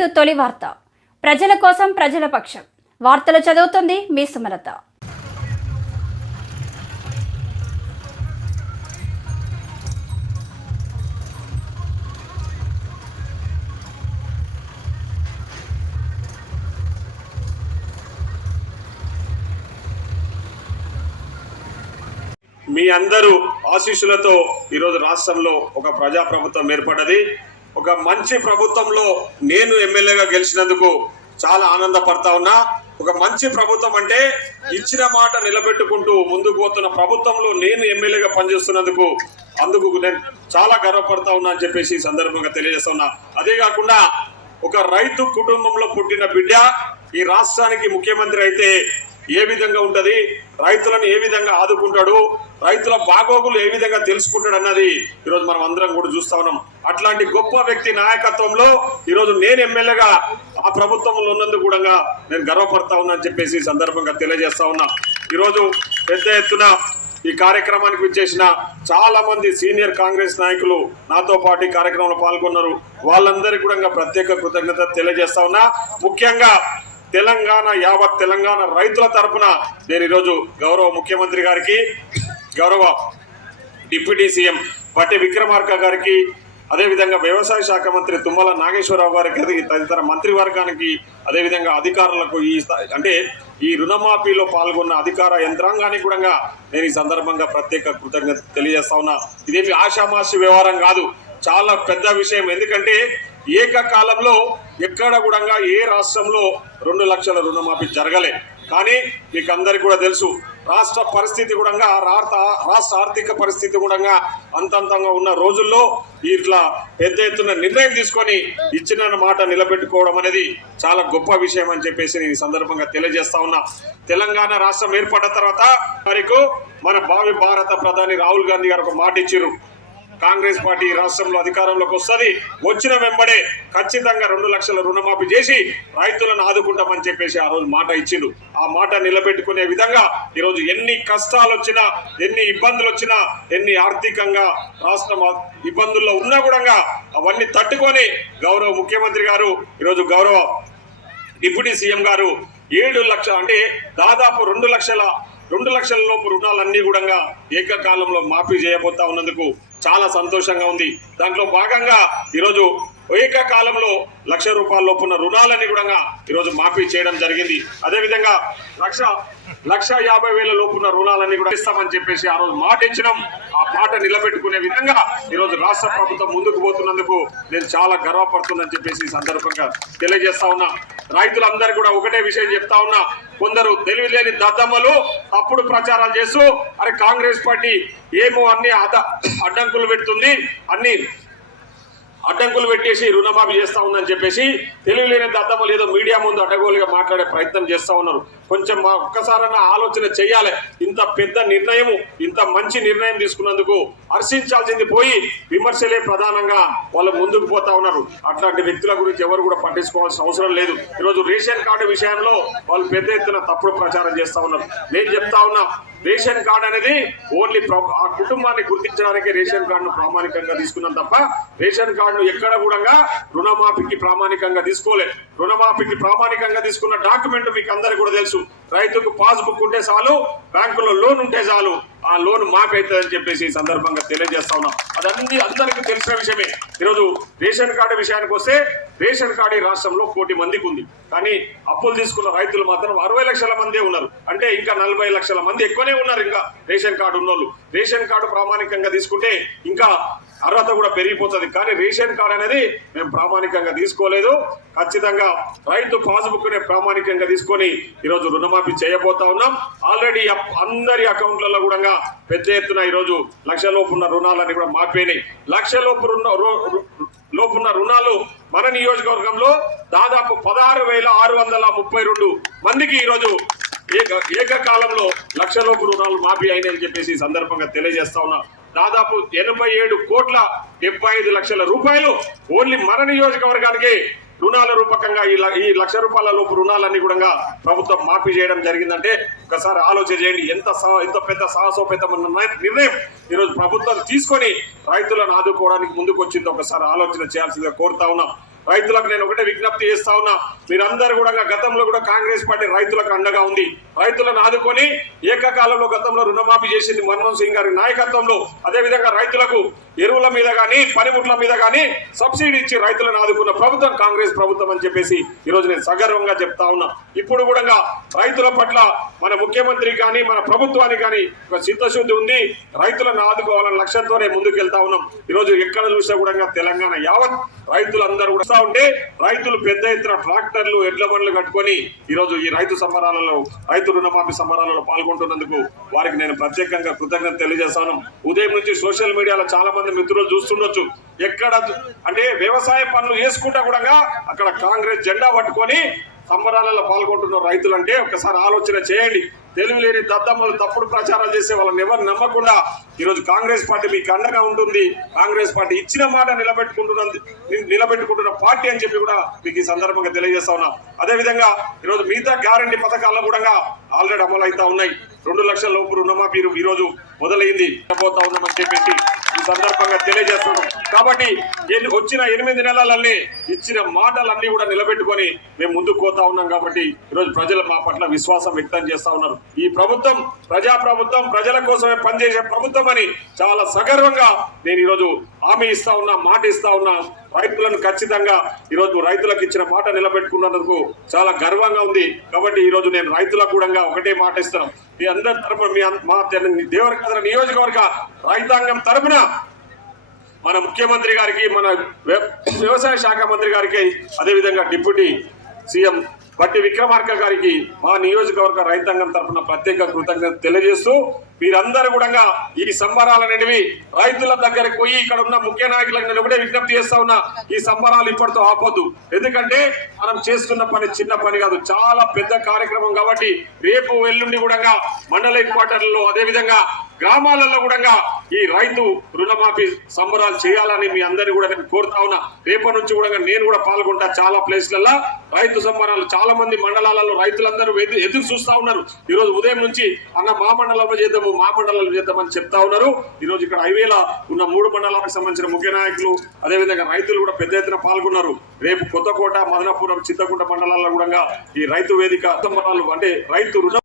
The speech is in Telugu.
టు తొలి వార్త. ప్రజల కోసం ప్రజల పక్షం. వార్తలు చదువుతుంది మీ సుమలత. మీ అందరూ ఆశీస్సులతో ఈరోజు రాష్ట్రంలో ఒక ప్రజా ప్రభుత్వం ఏర్పడ్డది. ఒక మంచి ప్రభుత్వంలో నేను ఎమ్మెల్యేగా గెలిచినందుకు చాలా ఆనందపడతా ఉన్నా. ఒక మంచి ప్రభుత్వం అంటే ఇచ్చిన మాట నిలబెట్టుకుంటూ ముందుకు పోతున్న ప్రభుత్వంలో నేను ఎమ్మెల్యేగా పనిచేస్తున్నందుకు అందుకు నేను చాలా గర్వపడతా ఉన్నా అని చెప్పేసి ఈ సందర్భంగా తెలియజేస్తా ఉన్నా. అదే కాకుండా ఒక రైతు కుటుంబంలో పుట్టిన బిడ్డ ఈ రాష్ట్రానికి ముఖ్యమంత్రి అయితే ఏ విధంగా ఉంటది? రైతులను ఏ విధంగా ఆదుకుంటాడు? రైతుల బాగోగులు ఏ విధంగా తెలుసుకుంటాడు అన్నది ఈరోజు మనం అందరం కూడా చూస్తా ఉన్నాం. అట్లాంటి గొప్ప వ్యక్తి నాయకత్వంలో ఈరోజు నేను ఎమ్మెల్యేగా ఆ ప్రభుత్వంలో ఉన్నందుకు కూడా నేను గర్వపడతా ఉన్నా అని చెప్పేసి సందర్భంగా తెలియజేస్తా ఉన్నా. ఈరోజు పెద్ద ఎత్తున ఈ కార్యక్రమానికి విచ్చేసిన చాలా మంది సీనియర్ కాంగ్రెస్ నాయకులు నాతో పాటు ఈ కార్యక్రమంలో పాల్గొన్నారు. వాళ్ళందరికీ కూడా ప్రత్యేక కృతజ్ఞత తెలియజేస్తా ఉన్నా. ముఖ్యంగా తెలంగాణ యావత్ తెలంగాణ రైతుల తరపున నేను ఈరోజు గౌరవ ముఖ్యమంత్రి గారికి గౌరవ డిప్యూటీ సీఎం బట్టి విక్రమార్క గారికి అదేవిధంగా వ్యవసాయ శాఖ మంత్రి తుమ్మల నాగేశ్వరరావు గారికి తదితర మంత్రివర్గానికి అదేవిధంగా అధికారులకు ఈ అంటే ఈ రుణమాఫీలో పాల్గొన్న అధికార యంత్రాంగానికి కూడా నేను ఈ సందర్భంగా ప్రత్యేక కృతజ్ఞత తెలియజేస్తా ఉన్నా. ఇదేమి ఆషామాషి వ్యవహారం కాదు. చాలా పెద్ద విషయం. ఎందుకంటే ఏకకాలంలో ఎక్కడ కూడా ఏ రాష్ట్రంలో రెండు లక్షల రుణమాఫీ జరగలే. కానీ మీకు అందరికీ కూడా తెలుసు రాష్ట్ర పరిస్థితి కూడా రాష్ట్ర రాష్ట్ర ఆర్థిక పరిస్థితి కూడా అంతంతంగా ఉన్న రోజుల్లో ఇట్లా పెద్ద ఎత్తున నిర్ణయం తీసుకొని ఇచ్చిన మాట నిలబెట్టుకోవడం అనేది చాలా గొప్ప విషయం అని చెప్పేసి నేను ఈ సందర్భంగా తెలియజేస్తా ఉన్నా. తెలంగాణ రాష్ట్రం ఏర్పడ్డ తర్వాత వరకు మన భావి భారత ప్రధాని రాహుల్ గాంధీ గారు ఒక మాట ఇచ్చారు కాంగ్రెస్ పార్టీ రాష్ట్రంలో అధికారంలోకి వస్తుంది. వచ్చిన వెంబడే ఖచ్చితంగా రెండు లక్షల రుణమాఫీ చేసి రైతులను ఆదుకుంటామని చెప్పేసి ఆ రోజు మాట ఇచ్చిండు. ఆ మాట నిలబెట్టుకునే విధంగా ఈరోజు ఎన్ని కష్టాలు వచ్చినా ఎన్ని ఇబ్బందులు వచ్చినా ఎన్ని ఆర్థికంగా రాష్ట్రం ఇబ్బందుల్లో ఉన్నా కూడా అవన్నీ తట్టుకొని గౌరవ ముఖ్యమంత్రి గారు ఈరోజు గౌరవ డిప్యూటీ సీఎం గారు ఏడు లక్షల అంటే దాదాపు రెండు లక్షల రెండు లక్షల లోపు రుణాలన్నీ కూడా ఏకకాలంలో మాఫీ చేయబోతా ఉన్నందుకు చాలా సంతోషంగా ఉంది. దాంట్లో భాగంగా ఈరోజు ఏకకాలంలో లక్ష రూపాయల లోపున్న రుణాలన్నీ కూడా ఈరోజు మాఫీ చేయడం జరిగింది. అదేవిధంగా లక్ష లక్ష యాభై వేల లోపున్న రుణాలన్నీ కూడా ఇస్తామని చెప్పేసి ఆ రోజు మాట ఇచ్చినాం. ఆ మాట నిలబెట్టుకునే విధంగా ఈరోజు రాష్ట్ర ప్రభుత్వం ముందుకు పోతున్నందుకు నేను చాలా గర్వపడుతుందని చెప్పేసి ఈ సందర్భంగా తెలియజేస్తా ఉన్నా. రైతులందరూ కూడా ఒకటే విషయం చెప్తా ఉన్నా. కొందరు తెలివిలేని దద్దమ్మలు తప్పుడు ప్రచారాలు చేస్తూ అరే కాంగ్రెస్ పార్టీ ఏమో అన్ని అడ్డంకులు పెడుతుంది. అన్ని అడ్డంకులు పెట్టేసి రుణమాఫీ చేస్తా ఉందని చెప్పేసి తెలివిలేని దద్దమ్మలు లేదో మీడియా ముందు అడ్డగోలుగా మాట్లాడే ప్రయత్నం చేస్తా ఉన్నారు. కొంచెం మా ఒక్కసారన్నా ఆలోచన చేయాలి. ఇంత పెద్ద నిర్ణయము ఇంత మంచి నిర్ణయం తీసుకున్నందుకు హర్షించాల్సింది పోయి విమర్శలే ప్రధానంగా వాళ్ళు ముందుకు పోతా ఉన్నారు. అట్లాంటి వ్యక్తుల గురించి ఎవరు కూడా పట్టించుకోవాల్సిన అవసరం లేదు. ఈరోజు రేషన్ కార్డు విషయంలో వాళ్ళు పెద్ద ఎత్తున తప్పుడు ప్రచారం చేస్తా ఉన్నారు. నేను చెప్తా ఉన్నా రేషన్ కార్డు అనేది ఓన్లీ ఆ కుటుంబాన్ని గుర్తించడానికి రేషన్ కార్డును ప్రామాణికంగా తీసుకున్నాం తప్ప రేషన్ కార్డును ఎక్కడ కూడా రుణమాఫీకి ప్రామాణికంగా తీసుకోలేదు. రుణమాఫీకి ప్రామాణికంగా తీసుకున్న డాక్యుమెంట్ మీకు అందరికి కూడా తెలుసు. రైతుకు పాస్బుక్ ఉంటే చాలు బ్యాంకులో లోన్ ఉంటే చాలు. ఆ లోన్ మాకైతుందని అవుతుందని చెప్పేసి ఈ సందర్భంగా తెలియజేస్తా ఉన్నాం. అదన్నీ అందరికీ తెలిసిన విషయమే. ఈరోజు రేషన్ కార్డు విషయానికి వస్తే రేషన్ కార్డు ఈ రాష్ట్రంలో కోటి మందికి ఉంది. కానీ అప్పులు తీసుకున్న రైతులు మాత్రం అరవై లక్షల మందే ఉన్నారు. అంటే ఇంకా నలభై లక్షల మంది ఎక్కువనే ఉన్నారు ఇంకా రేషన్ కార్డు ఉన్నోళ్ళు. రేషన్ కార్డు ప్రామాణికంగా తీసుకుంటే ఇంకా అర్హత కూడా పెరిగిపోతుంది. కానీ రేషన్ కార్డు అనేది మేము ప్రామాణికంగా తీసుకోలేదు. ఖచ్చితంగా రైతు పాస్బుక్ నే ప్రామాణికంగా తీసుకొని ఈరోజు రుణమాఫీ చేయబోతా ఉన్నాం. ఆల్రెడీ అందరి అకౌంట్లలో కూడా పెద్ద ఎత్తున ఈరోజు లక్ష లోపు ఉన్న రుణాలన్నీ కూడా మాపేనాయి లక్ష లోపు రుణ రు- లోపున్న రుణాలు మన నియోజకవర్గంలో దాదాపు పదహారు వేల ఆరు వందల ముప్పై రెండు మందికి ఈరోజు ఏక ఏకకాలంలో లక్షలోపు రుణాలు మాఫీ అయినాయని చెప్పేసి సందర్భంగా తెలియజేస్తా ఉన్నా. దాదాపు ఎనభై ఏడు కోట్ల డెబ్బై ఐదు లక్షల రూపాయలు ఓన్లీ మన నియోజకవర్గానికి రుణాల రూపకంగా ఈ ల- ఈ లక్ష రూపాయల లోపు రుణాలన్నీ కూడా ప్రభుత్వం మాఫీ చేయడం జరిగిందంటే ఒకసారి ఆలోచన చేయండి. ఎంత ఎంత పెద్ద సాహసోపేతమైన నిర్ణయం- ఈరోజు ప్రభుత్వం తీసుకొని రైతులను ఆదుకోవడానికి ముందుకు వచ్చింది ఒకసారి ఆలోచన చేయాల్సిందిగా కోరుతా ఉన్నాం. రైతులకు నేను ఒకటే విజ్ఞప్తి చేస్తా ఉన్నా. మీరందరూ కూడా గతంలో కూడా కాంగ్రెస్ పార్టీ రైతులకు అండగా ఉంది. రైతులను ఆదుకొని ఏకకాలంలో గతంలో రుణమాఫీ చేసింది మన్మోహన్ సింగ్ గారి నాయకత్వంలో. అదేవిధంగా రైతులకు ఎరువుల మీద కానీ పనిముట్ల మీద కానీ సబ్సిడీ ఇచ్చి రైతులను ఆదుకున్న ప్రభుత్వం కాంగ్రెస్ ప్రభుత్వం అని చెప్పేసి ఈరోజు నేను సగర్వంగా చెప్తా ఉన్నా. ఇప్పుడు కూడా రైతుల పట్ల మన ముఖ్యమంత్రి కానీ మన ప్రభుత్వానికి కానీ ఒక చిత్తశుద్ధి ఉంది. రైతులను ఆదుకోవాలన్న లక్ష్యంతోనే ముందుకెళ్తా ఉన్నాం. ఈరోజు ఎక్కడ చూసినా కూడా తెలంగాణ యావత్ రైతులందరూ కూడా వస్తా ఉంటే రైతులు పెద్ద ఎత్తున ట్రాక్టర్లు ఎడ్ల బండ్లు కట్టుకొని ఈరోజు ఈ రైతు సంబరాలలో రైతు రుణమాఫీ సంబరాలలో పాల్గొంటున్నందుకు వారికి నేను ప్రత్యేకంగా కృతజ్ఞత తెలియజేస్తాను. ఉదయం నుంచి సోషల్ మీడియాలో చాలా మంది మిత్రులు చూస్తుండొచ్చు. ఎక్కడ అంటే వ్యవసాయ పనులు చేసుకుంటా కూడా అక్కడ కాంగ్రెస్ జెండా పట్టుకొని సంబరాలలో పాల్గొంటున్న రైతులు అంటే ఒకసారి ఆలోచన చేయండి. తెలివి లేని దద్దమ్మలు తప్పుడు ప్రచారాలు చేసే వాళ్ళని ఎవరు నమ్మకుండా ఈరోజు కాంగ్రెస్ పార్టీ మీకు అండగా ఉంటుంది. కాంగ్రెస్ పార్టీ ఇచ్చిన మాట నిలబెట్టుకుంటున్న నిలబెట్టుకుంటున్న పార్టీ అని చెప్పి కూడా మీకు ఈ సందర్భంగా తెలియజేస్తా ఉన్నాం. అదేవిధంగా ఈరోజు మిగతా గ్యారంటీ పథకాల్లో కూడా ఆల్రెడీ అమలు అవుతా ఉన్నాయి. రెండు లక్షల లోపు రుణమాఫీ ఈరోజు మొదలైంది. పోతా ఉన్నామని చెప్పేసి ఈ సందర్భంగా తెలియజేస్తున్నాం. కాబట్టి వచ్చిన ఎనిమిది నెలలన్నీ ఇచ్చిన మాటలన్నీ కూడా నిలబెట్టుకొని మేము ముందుకు పోతా ఉన్నాం కాబట్టి ఈరోజు ప్రజలు మా పట్ల విశ్వాసం వ్యక్తం చేస్తా ఉన్నారు. ఈ ప్రభుత్వం ప్రజా ప్రభుత్వం ప్రజల కోసమే పనిచేసే ప్రభుత్వం అని చాలా సగర్వంగా నేను ఈరోజు హామీ ఇస్తా ఉన్నా మాట ఇస్తా ఉన్నా రైతులను ఖచ్చితంగా ఈరోజు రైతులకు ఇచ్చిన మాట నిలబెట్టుకున్నందుకు చాలా గర్వంగా ఉంది. కాబట్టి ఈరోజు నేను రైతులకు కూడా ఒకటే మాట ఇస్తాను మీ అందరి తరపున మీ మా దేవరకద్ర నియోజకవర్గ రైతాంగం తరపున మన ముఖ్యమంత్రి గారికి మన వ్య- వ్యవసాయ శాఖ మంత్రి గారికి అదేవిధంగా డిప్యూటీ సీఎం బట్టి విక్రమార్క గారికి మా నియోజకవర్గ రైతాంగం తరఫున ప్రత్యేక కృతజ్ఞత తెలియజేస్తూ మీరందరూ కూడా ఈ సంబరాలు అనేటివి రైతుల దగ్గరకు పోయి ఇక్కడ ఉన్న ముఖ్య నాయకులకు నేను ఒకటే విజ్ఞప్తి చేస్తా ఉన్నా ఈ సంబరాలు ఇప్పటితో ఆపొద్దు. ఎందుకంటే మనం చేస్తున్న పని చిన్న పని కాదు చాలా పెద్ద కార్యక్రమం కాబట్టి రేపు ఎల్లుండి కూడా మండల హెడ్ అదే అదేవిధంగా గ్రామాలలో కూడా ఈ రైతు రుణమాఫీ సంబరాలు చేయాలని మీ అందరినీ కూడా నేను కోరుతా ఉన్నా. రేపటి నుంచి కూడా నేను కూడా పాల్గొంటా చాలా ప్లేస్లలో రైతు సంబరాలు చాలా మంది మండలాలలో రైతులందరూ ఎదు- ఎదురు చూస్తా ఉన్నారు. ఈరోజు ఉదయం నుంచి అన్న మా మండలంలో చేద్దాము మా మండలంలో చేద్దామని చెప్తా ఉన్నారు. ఈ రోజు ఇక్కడ హైవేల ఉన్న మూడు మండలాలకు సంబంధించిన ముఖ్య నాయకులు అదేవిధంగా రైతులు కూడా పెద్ద ఎత్తున పాల్గొన్నారు. రేపు కొత్తకోట మదనపురం చిత్తకుంట మండలాల్లో కూడా ఈ రైతు వేదిక సంబరాలు అంటే రైతు రుణ